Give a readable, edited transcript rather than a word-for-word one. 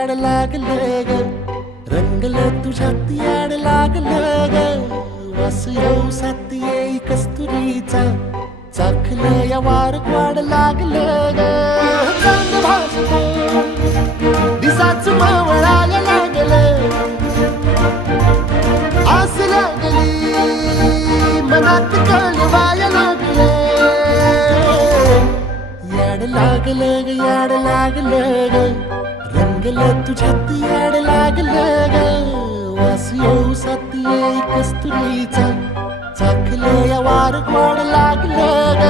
याड लागलं ग, रंगलं तुझ्यात याड लागलं ग. वास येऊ साथ येई कस्तुरीचा, चाखलं या वार वाढ लागलं ग. चांद भासलं दिसाच मावळायला लागलं, आस लागली मनात कळवायला लागलं. याड लागलं ग, याड लागलं ग, रंगलं तुझ्यात याड लागलं ग. वास येऊ साथ येई कस्तुरीचा, चाखलं या वार वाढ लागलं ग.